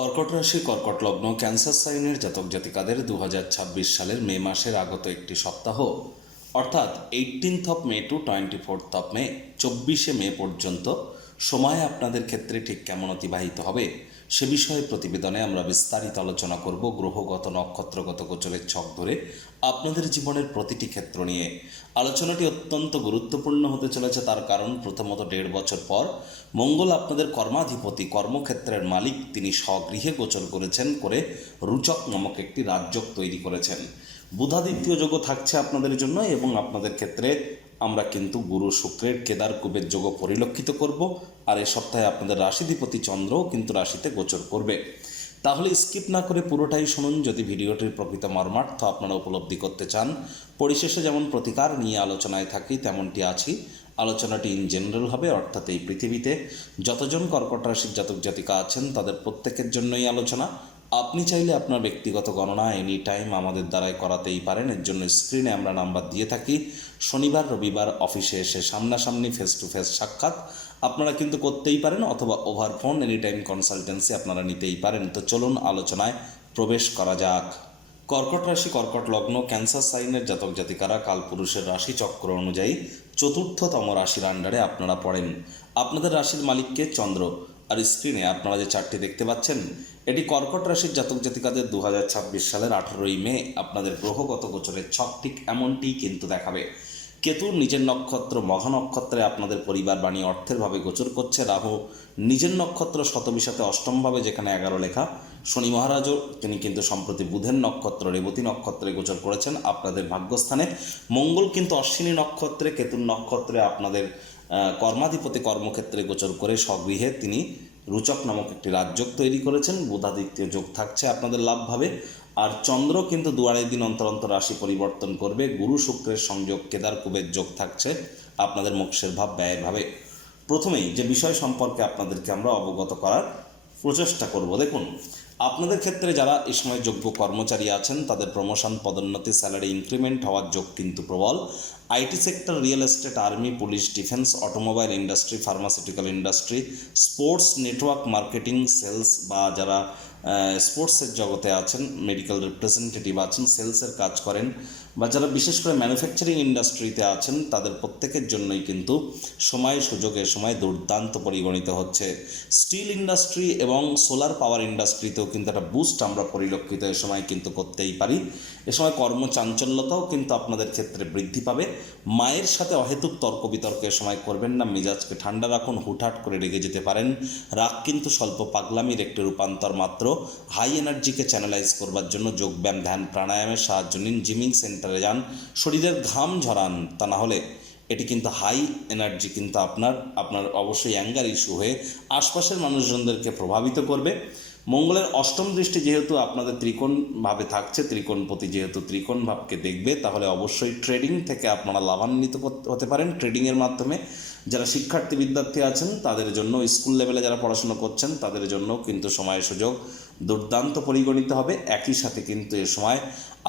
কর্কট রাশি, কর্কট লগ্ন, ক্যান্সার সাইনের জাতক জাতিকাদের 2026 সালের মে মাসের আগত একটি সপ্তাহ অর্থাৎ 18 মে টু 24 মে 24 মে পর্যন্ত সময় আপনাদের ক্ষেত্রে ঠিক কেমন অতিবাহিত হবে সে বিষয়ে প্রতিবেদনে আমরা বিস্তারিত আলোচনা করব। গ্রহগত নক্ষত্রগত গোচরের ছক ধরে আপনাদের জীবনের প্রতিটি ক্ষেত্র নিয়ে আলোচনাটি অত্যন্ত গুরুত্বপূর্ণ হতে চলেছে। তার কারণ প্রথমত 1.5 বছর পর মঙ্গল আপনাদের কর্মাধিপতি, কর্মক্ষেত্রের মালিক, তিনি স্বগৃহে গোচর করেছেন, করে রুচক নামক একটি রাজযোগ তৈরি করেছেন। বুধাদিত্য যোগও থাকছে আপনাদের জন্য এবং আপনাদের ক্ষেত্রে আমরা কিন্তু গুরু শুক্রের কেদার কুবের যোগ পরিলক্ষিত করব। আর এ সপ্তাহে আপনাদের রাশিধিপতি চন্দ্রও কিন্তু রাশিতে গোচর করবে। তাহলে স্কিপ না করে পুরোটাই শুনুন যদি ভিডিওটির প্রকৃত মর্মার্থ আপনারা উপলব্ধি করতে চান। পরিশেষে যেমন প্রতিকার নিয়ে আলোচনায় থাকি তেমনটি আছি। আলোচনাটি ইন জেনারেল হবে, অর্থাৎ এই পৃথিবীতে যতজন কর্কট রাশির জাতক জাতিকা আছেন তাদের প্রত্যেকের জন্যই আলোচনা। আপনি চাইলে আপনার ব্যক্তিগত গণনা এনি টাইম আমাদের দ্বারাই করাতেই পারেন। এর জন্য স্ক্রিনে আমরা নাম্বার দিয়ে থাকি। শনিবার রবিবার অফিসে এসে সামনাসামনি ফেস টু ফেস সাক্ষাৎ আপনারা কিন্তু করতেই পারেন, অথবা over phone any time consultancy আপনারা নিতেই পারেন। তো চলুন আলোচনায় প্রবেশ করা যাক। কর্কট রাশি, কর্কট লগ্ন, ক্যান্সার সাইনের জাতক জাতিকারা কালপুরুষের রাশি চক্র অনুযায়ী চতুর্থতম রাশির আন্ডারে আপনারা পড়েন। আপনাদের রাশির মালিককে চন্দ্র। আর স্ক্রিনে আপনারা যে চারটি দেখতে পাচ্ছেন এটি কর্কট রাশির জাতক জাতিকাদের 2026 সালের 18 মে আপনাদের গ্রহগত গোচরের ছক ঠিক এমনটিই কিন্তু দেখাবে। কেতুর নিজের নক্ষত্র মঘা নক্ষত্রে আপনাদের পরিবার বাণী অর্থের ভাবে গোচর করছে। রাহু নিজের নক্ষত্র শতবিশাতে অষ্টমভাবে, যেখানে 11 লেখা। শনি মহারাজও তিনি কিন্তু সম্প্রতি বুধের নক্ষত্র রেবতী নক্ষত্রে গোচর করেছেন আপনাদের ভাগ্যস্থানে। মঙ্গল কিন্তু অশ্বিনী নক্ষত্রে কেতুর নক্ষত্রে আপনাদের কর্মাধিপতি কর্মক্ষেত্রে গোচর করে স্বগৃহে তিনি রুচক নামক একটি রাজযোগ তৈরি করেছেন। বুধাদিত্য যোগ থাকছে আপনাদের লাভভাবে। আর চন্দ্র কিন্তু 2-2.5 দিন অন্তর অন্তর রাশি পরিবর্তন করবে। গুরু শুক্রের সংযোগ কেদার কুবের যোগ থাকছে আপনাদের মোক্ষের ভাব ব্যয়ের ভাবে। প্রথমেই যে বিষয় সম্পর্কে আপনাদেরকে আমরা অবগত করার প্রচেষ্টা করব, দেখুন আপনাদের ক্ষেত্রে যারা এই সময় যোগ্য কর্মচারী আছেন তাদের প্রমোশন, পদোন্নতি, স্যালারি ইনক্রিমেন্ট হওয়ার যোগ কিন্তু প্রবল। IT sector, real estate, army, police, defence, automobile industry, pharmaceutical industry, sports, network marketing, sales, বা যারা স্পোর্টসের জগতে আছেন, মেডিকেল রিপ্রেজেন্টেটিভ আছেন, সেলসের কাজ করেন, বা যারা বিশেষ করে ম্যানুফ্যাকচারিং ইন্ডাস্ট্রিতে আছেন তাদের প্রত্যেকের জন্যই কিন্তু সময় সুযোগের সময় দুর্দান্ত পরিগণিত হচ্ছে। স্টিল ইন্ডাস্ট্রি এবং সোলার পাওয়ার ইন্ডাস্ট্রিতেও কিন্তু একটা বুস্ট আমরা পরিলক্ষিত এ সময় কিন্তু করতেই পারি। এ সময় কর্মচাঞ্চল্যতাও কিন্তু আপনাদের ক্ষেত্রে বৃদ্ধি পাবে। মায়ের সাথে অহেতুক তর্ক বিতর্ক এ সময় করবেন না। মেজাজকে ঠান্ডা রাখুন, হুটহাট করে রেগে যেতে পারেন। রাগ কিন্তু স্বল্প পাগলামির একটি রূপান্তর মাত্র। হাই এনার্জিকে চ্যানেলাইজ করবার জন্য যোগব্যায়াম, ধ্যান, প্রাণায়ামের সাহায্য নিন। জিমিং সেন্টারে যান, শরীরের ঘাম ঝরান, তা না হলে এটি কিন্তু হাই এনার্জি কিন্তু আপনার অবশ্যই অ্যাঙ্গার ইস্যু হয়ে আশপাশের মানুষজনদেরকে প্রভাবিত করবে। মঙ্গলের অষ্টম দৃষ্টি যেহেতু আপনাদের ত্রিকোণ ভাবে থাকছে, ত্রিকোণপতি যেহেতু ত্রিকোণ ভাবকে দেখবে, তাহলে অবশ্যই ট্রেডিং থেকে আপনারা লাভান্বিত হতে পারেন। ট্রেডিংয়ের মাধ্যমে যারা শিক্ষার্থী বিদ্যার্থী আছেন তাদের জন্য, স্কুল লেভেলে যারা পড়াশোনা করছেন তাদের জন্য কিন্তু সময় সুযোগ দুর্দান্ত পরিগণিত হবে। একই সাথে কিন্তু এ সময়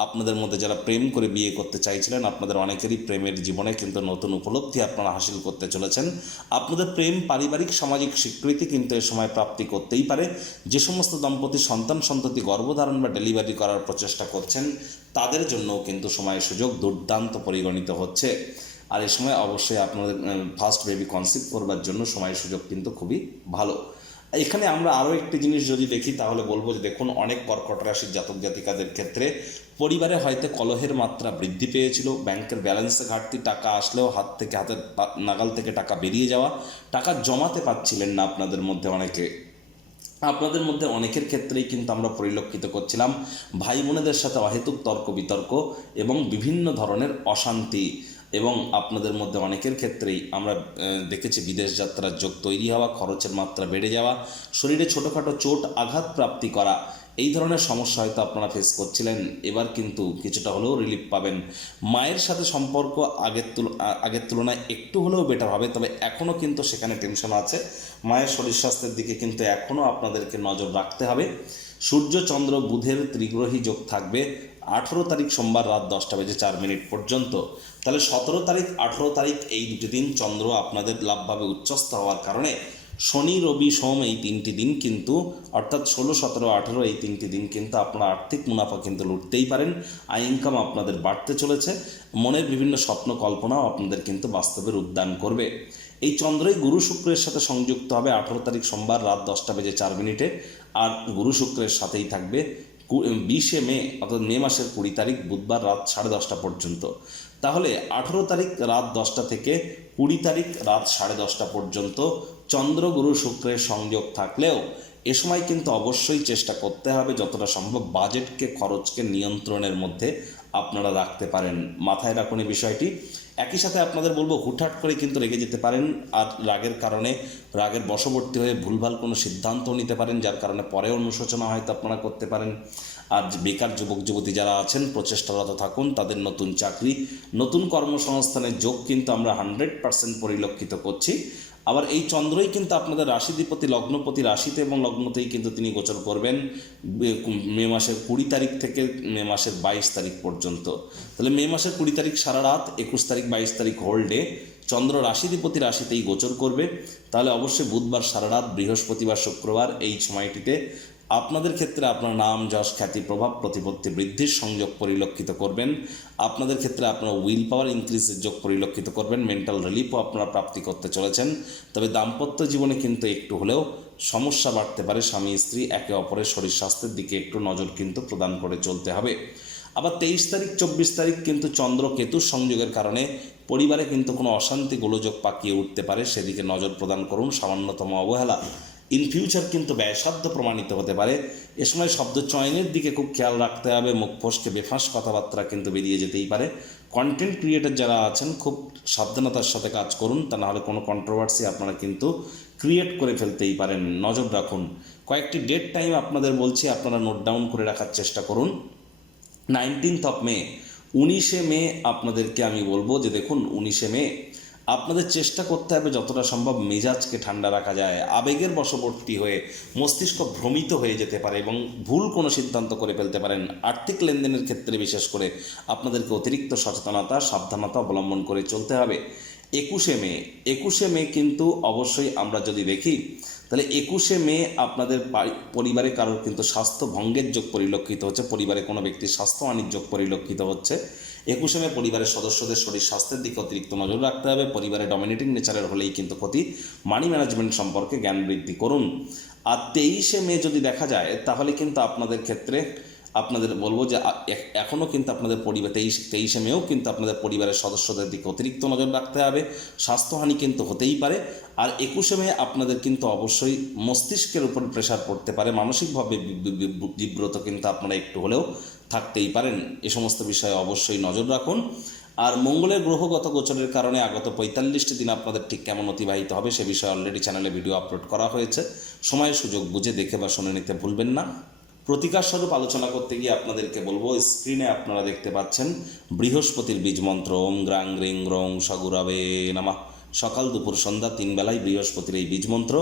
আপনাদের মধ্যে যারা প্রেম করে বিয়ে করতে চাইছিলেন আপনাদের অনেকেরই প্রেমের জীবনে কিন্তু নতুন উপলব্ধি আপনারা হাসিল করতে চলেছেন। আপনাদের প্রেম, পারিবারিক, সামাজিক স্বীকৃতি কিন্তু এ সময় প্রাপ্তি করতেই পারে। যে সমস্ত দম্পতি সন্তান সন্ততি গর্ভধারণ বা ডেলিভারি করার প্রচেষ্টা করছেন তাদের জন্যও কিন্তু সময় সুযোগ দুর্দান্ত পরিগণিত হচ্ছে। আর এই সময় অবশ্যই আপনাদের ফার্স্ট বেবি কনসিভ করবার জন্য সময় সুযোগ কিন্তু খুবই ভালো। এখানে আমরা আরও একটি জিনিস যদি দেখি তাহলে বলবো যে দেখুন, অনেক কর্কট রাশির জাতক জাতিকাদের ক্ষেত্রে পরিবারে হয়তো কলহের মাত্রা বৃদ্ধি পেয়েছিল। ব্যাংকের ব্যালেন্সে ঘাটতি, টাকা আসলেও হাতের নাগাল থেকে টাকা বেরিয়ে যাওয়া, টাকা জমাতে পারছিলেন না আপনাদের মধ্যে অনেকের ক্ষেত্রেই কিন্তু আমরা পরিলক্ষিত করছিলাম ভাই বোনেদের সাথে অহেতুক তর্ক বিতর্ক এবং বিভিন্ন ধরনের অশান্তি। এবং আপনাদের মধ্যে অনেকের ক্ষেত্রেই আমরা দেখেছি বিদেশ যাত্রার যোগ তৈরি হওয়া, খরচের মাত্রা বেড়ে যাওয়া, শরীরে ছোটোখাটো চোট আঘাত প্রাপ্তি করা, এই ধরনের সমস্যা হয়তো আপনারা ফেস করছিলেন। এবার কিন্তু কিছুটা হলেও রিলিফ পাবেন। মায়ের সাথে সম্পর্ক আগের তুলনায় একটু হলেও বেটার হবে, তবে এখনও কিন্তু সেখানে টেনশন আছে। মায়ের শরীর স্বাস্থ্যের দিকে কিন্তু এখনও আপনাদেরকে নজর রাখতে হবে। সূর্য চন্দ্র বুধের ত্রিগ্রহী যোগ থাকবে 18 তারিখ সোমবার রাত 10:04 পর্যন্ত। তাহলে 17 তারিখ 18 তারিখ এই দুটি দিন চন্দ্র আপনাদের লাভভাবে উচ্চস্থ হওয়ার কারণে শনি রবি সোম এই 3টি দিন কিন্তু অর্থাৎ 16, 17, 18 এই 3টি দিন কিন্তু আপনারা আর্থিক মুনাফা কিন্তু লুটতেই পারেন। আয় ইনকাম আপনাদের বাড়তে চলেছে, মনের বিভিন্ন স্বপ্ন কল্পনাও আপনাদের কিন্তু বাস্তবে রূপদান করবে। এই চন্দ্রই গুরু শুক্রের সাথে সংযুক্ত হবে 18 তারিখ সোমবার রাত 10:04, আর গুরু শুক্রের সাথেই থাকবে 20 মে অর্থাৎ মে মাসের 20 তারিখ বুধবার রাত 10:30 পর্যন্ত। তাহলে 18 তারিখ রাত 10টা থেকে 20 তারিখ রাত 10:30 পর্যন্ত চন্দ্র গুরু শুক্রের সংযোগ থাকলেও এ সময় কিন্তু অবশ্যই চেষ্টা করতে হবে যতটা সম্ভব বাজেটকে, খরচকে নিয়ন্ত্রণের মধ্যে আপনারা রাখতে পারেন। মাথায় রাখুন এই বিষয়টি। একই সাথে আপনাদের বলবো, হুটহাট করে কিন্তু রেগে যেতে পারেন, আর রাগের কারণে রাগের বশবর্তী হয়ে ভুলভাল কোনো সিদ্ধান্ত নিতে পারেন, যার কারণে পরে অনুশোচনা হয়তো আপনারা করতে পারেন। আর বেকার যুবক যুবতী যারা আছেন প্রচেষ্টারত থাকুন, তাদের নতুন চাকরি, নতুন কর্মসংস্থানের যোগ কিন্তু আমরা 100% পরিলক্ষিত করছি। আবার এই চন্দ্রই কিন্তু আপনাদের রাশিধিপতি লগ্নপতি রাশিতে এবং লগ্নতেই কিন্তু তিনি গোচর করবেন মে মাসের 20 তারিখ থেকে মে মাসের 22 তারিখ পর্যন্ত। তাহলে মে মাসের 20 তারিখ সারা রাত, 21 তারিখ 22 তারিখ হোল ডে চন্দ্র রাশিধিপতি রাশিতেই গোচর করবে। তাহলে অবশ্যই বুধবার সারা রাত, বৃহস্পতিবার শুক্রবার এই সময়টিতে আপনাদের ক্ষেত্রে আপনার নাম যশ খ্যাতি প্রভাব প্রতিপত্তি বৃদ্ধির সংযোগ পরিলক্ষিত করবেন। আপনাদের ক্ষেত্রে আপনার উইল পাওয়ার ইনক্রিজের যোগ পরিলক্ষিত করবেন, মেন্টাল রিলিফও আপনারা প্রাপ্তি করতে চলেছেন। তবে দাম্পত্য জীবনে কিন্তু একটু হলেও সমস্যা বাড়তে পারে, স্বামী স্ত্রী একে অপরের শরীর স্বাস্থ্যের দিকে একটু নজর কিন্তু প্রদান করে চলতে হবে। আবার 23 তারিখ 24 তারিখ কিন্তু চন্দ্র কেতুর সংযোগের কারণে পরিবারে কিন্তু কোনো অশান্তি গোলযোগ পাকিয়ে উঠতে পারে, সেদিকে নজর প্রদান করুন। সামান্যতম অবহেলা ইন ফিউচার কিন্তু ব্যয়সাধ্য প্রমাণিত হতে পারে। এ সময় শব্দ চয়নের দিকে খুব খেয়াল রাখতে হবে, মুখ ফসকে বেফাঁস কথাবার্তা কিন্তু বেরিয়ে যেতেই পারে। কন্টেন্ট ক্রিয়েটর যারা আছেন খুব সাবধানতার সাথে কাজ করুন, তা নাহলে কোনো কন্ট্রোভার্সি আপনারা কিন্তু ক্রিয়েট করে ফেলতেই পারেন। নজর রাখুন। কয়েকটি ডেট টাইম আপনাদের বলছি, আপনারা নোট ডাউন করে রাখার চেষ্টা করুন। 19 মে, 19 মে আপনাদেরকে আমি বলবো যে দেখুন 19 মে আপনাদের চেষ্টা করতে হবে যতটা সম্ভব মেজাজকে ঠান্ডা রাখা যায়। আবেগের বশবর্তী হয়ে মস্তিষ্ক ভ্রমিত হয়ে যেতে পারে এবং ভুল কোনো সিদ্ধান্ত করে ফেলতে পারেন। আর্থিক লেনদেনের ক্ষেত্রে বিশেষ করে আপনাদেরকে অতিরিক্ত সচেতনতা সাবধানতা অবলম্বন করে চলতে হবে। 21 মে কিন্তু অবশ্যই আমরা যদি দেখি তাহলে 21 মে আপনাদের পরিবারে কারোর কিন্তু স্বাস্থ্য ভঙ্গের যোগ পরিলক্ষিত হচ্ছে, পরিবারে কোনো ব্যক্তির স্বাস্থ্যহানির যোগ পরিলক্ষিত হচ্ছে। 21 মে পরিবারের সদস্যদের শরীর স্বাস্থ্যের দিকে অতিরিক্ত নজর রাখতে হবে। পরিবারে ডমিনেটিং নেচারের হলেই কিন্তু ক্ষতি। মানি ম্যানেজমেন্ট সম্পর্কে জ্ঞান বৃদ্ধি করুন। আর 23 মে যদি দেখা যায় তাহলে কিন্তু আপনাদের ক্ষেত্রে আপনাদের বলবো যে এখনও কিন্তু আপনাদের পরিবার 23 মেও কিন্তু আপনাদের পরিবারের সদস্যদের দিকে অতিরিক্ত নজর রাখতে হবে। স্বাস্থ্যহানি কিন্তু হতেই পারে। আর 21 মে আপনাদের কিন্তু অবশ্যই মস্তিষ্কের উপর প্রেশার পড়তে পারে, মানসিকভাবে বিব্রত কিন্তু আপনারা একটু হলেও থাকতেই পারেন। এ সমস্ত বিষয়ে অবশ্যই নজর রাখুন। আর মঙ্গলের গ্রহগত গোচরের কারণে আগত 45টি দিন আপনাদের ঠিক কেমন অতিবাহিত হবে সে বিষয়ে অলরেডি চ্যানেলে ভিডিও আপলোড করা হয়েছে। সময় সুযোগ বুঝে দেখে বা শুনে নিতে ভুলবেন না। প্রতিকার স্বরূপ আলোচনা করতে গিয়ে আপনাদেরকে বলবো, স্ক্রিনে আপনারা দেখতে পাচ্ছেন বৃহস্পতির বীজ মন্ত্র ওম গ্রাং গ্রিং গ্রং সগুরাবে নামা। সকাল দুপুর সন্ধ্যা 3 বেলায় বৃহস্পতির এই বীজ মন্ত্র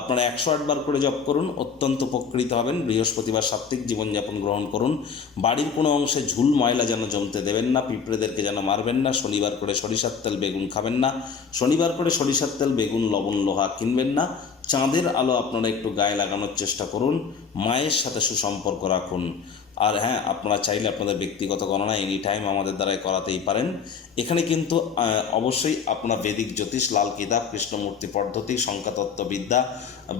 আপনারা 108 বার করে জপ করুন, অত্যন্ত উপকৃত হবেন। বৃহস্পতিবার সাত্ত্বিক জীবনযাপন গ্রহণ করুন। বাড়ির কোনো অংশে ঝুল ময়লা যেন জমতে দেবেন না, পিঁপড়েদেরকে যেন মারবেন না। শনিবার করে সরিষার তেল বেগুন খাবেন না। শনিবার করে সরিষার তেল বেগুন লবণ লোহা কিনবেন না। চাঁদের আলো আপনারা একটু গায়ে লাগানোর চেষ্টা করুন। মায়ের সাথে সুসম্পর্ক রাখুন। আর হ্যাঁ, আপনারা চাইলে আপনাদের ব্যক্তিগত গণনা এনি টাইম আমাদের দ্বারাই করাতেই পারেন। এখানে কিন্তু অবশ্যই আপনার বেদিক জ্যোতিষ, লাল কিতাব, কৃষ্ণমূর্তি পদ্ধতি, সংখ্যাতত্ত্ববিদ্যা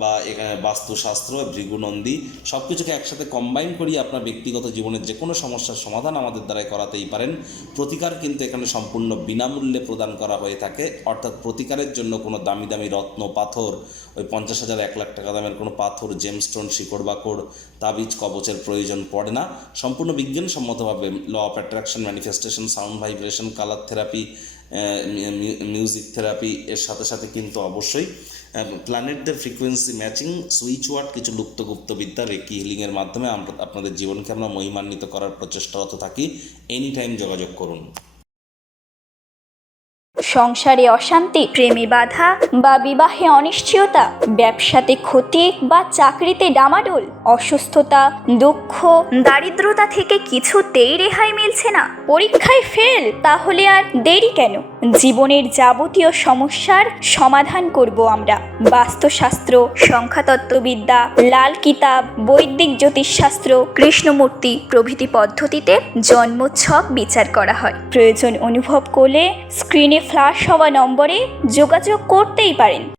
বা এখানে বাস্তুশাস্ত্র, ভৃগুনন্দী সব কিছুকে একসাথে কম্বাইন করিয়ে আপনার ব্যক্তিগত জীবনের যে কোনো সমস্যার সমাধান আমাদের দ্বারাই করাতেই পারেন। প্রতিকার কিন্তু এখানে সম্পূর্ণ বিনামূল্যে প্রদান করা হয়ে থাকে, অর্থাৎ প্রতিকারের জন্য কোনো দামি দামি রত্ন পাথর, ওই 50,000 1 লাখ টাকা দামের কোনো পাথর, জেমস্টোন, শিকড় বাকড়, তাবিজ কবচের প্রয়োজন পড়ে না। সম্পূর্ণ বিজ্ঞানসম্মতভাবে law of attraction, manifestation, sound vibration, colour therapy, music therapy, এর সাথে সাথে কিন্তু অবশ্যই প্ল্যানেটদের ফ্রিকোয়েন্সি ম্যাচিং, সুইচ ওয়ার্ড, কিছু লুপ্তগুপ্ত বিদ্যা, রেকি হিলিংয়ের মাধ্যমে আপনাদের জীবনকে আমরা মহিমান্বিত করার প্রচেষ্টারত থাকি। এনি টাইম যোগাযোগ করুন। সংসারে অশান্তি, প্রেমে বাধা বা বিবাহে অনিশ্চয়তা, ব্যবসাতে ক্ষতি বা চাকরিতে ডামাডোল, অসুস্থতা, দুঃখ, দারিদ্রতা থেকে কিছুতেই রেহাই মিলছে না, পরীক্ষায় ফেল, তাহলে আর দেরি কেন? জীবনের যাবতীয় সমস্যার সমাধান করব আমরা। বাস্তুশাস্ত্র, সংখ্যাতত্ত্ববিদ্যা, লাল কিতাব, বৈদিক জ্যোতিষশাস্ত্র, কৃষ্ণমূর্তি প্রভৃতি পদ্ধতিতে জন্মছক বিচার করা হয়। প্রয়োজন অনুভব করলে স্ক্রিনে ফ্ল্যাশ হওয়া নম্বরে যোগাযোগ করতেই পারেন।